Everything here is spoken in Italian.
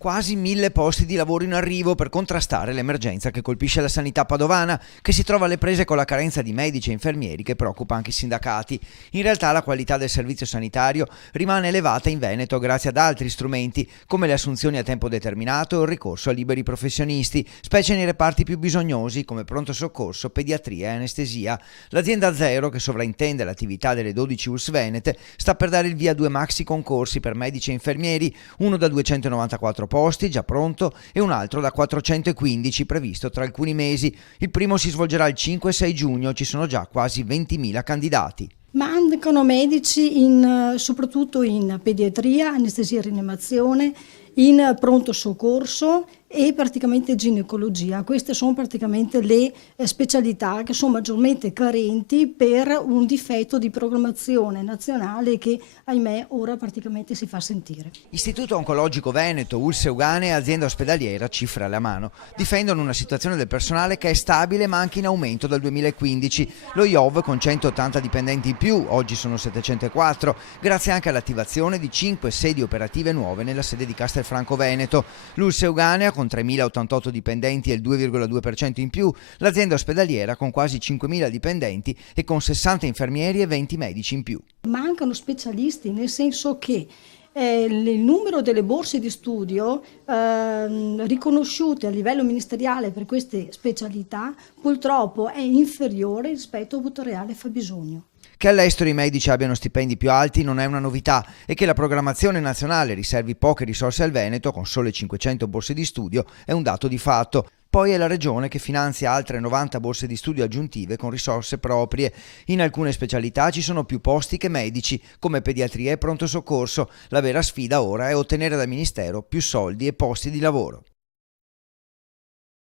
Quasi 1000 posti di lavoro in arrivo per contrastare l'emergenza che colpisce la sanità padovana, che si trova alle prese con la carenza di medici e infermieri che preoccupa anche i sindacati. In realtà la qualità del servizio sanitario rimane elevata in Veneto grazie ad altri strumenti, come le assunzioni a tempo determinato e il ricorso a liberi professionisti, specie nei reparti più bisognosi come pronto soccorso, pediatria e anestesia. L'azienda Zero, che sovraintende l'attività delle 12 ULSS venete, sta per dare il via a 2 maxi concorsi per medici e infermieri, uno da 294 posti, già pronto, e un altro da 415, previsto tra alcuni mesi. Il primo si svolgerà il 5 e 6 giugno, ci sono già quasi 20.000 candidati. Mancano medici soprattutto in pediatria, anestesia e rianimazione, in pronto soccorso e praticamente ginecologia. Queste sono praticamente le specialità che sono maggiormente carenti per un difetto di programmazione nazionale che, ahimè, ora praticamente si fa sentire. Istituto Oncologico Veneto, ULSS Euganea e azienda ospedaliera, cifre alla mano, difendono una situazione del personale che è stabile ma anche in aumento dal 2015. Lo IOV con 180 dipendenti in più, oggi sono 704, grazie anche all'attivazione di 5 sedi operative nuove nella sede di Castelfranco Veneto. L'ULSS Euganea con 3.088 dipendenti e il 2,2% in più, l'azienda ospedaliera con quasi 5.000 dipendenti e con 60 infermieri e 20 medici in più. Mancano specialisti, nel senso che il numero delle borse di studio riconosciute a livello ministeriale per queste specialità purtroppo è inferiore rispetto a quanto reale fabbisogno. Che all'estero i medici abbiano stipendi più alti non è una novità e che la programmazione nazionale riservi poche risorse al Veneto, con sole 500 borse di studio, è un dato di fatto. Poi è la Regione che finanzia altre 90 borse di studio aggiuntive con risorse proprie. In alcune specialità ci sono più posti che medici, come pediatria e pronto soccorso. La vera sfida ora è ottenere dal Ministero più soldi e posti di lavoro.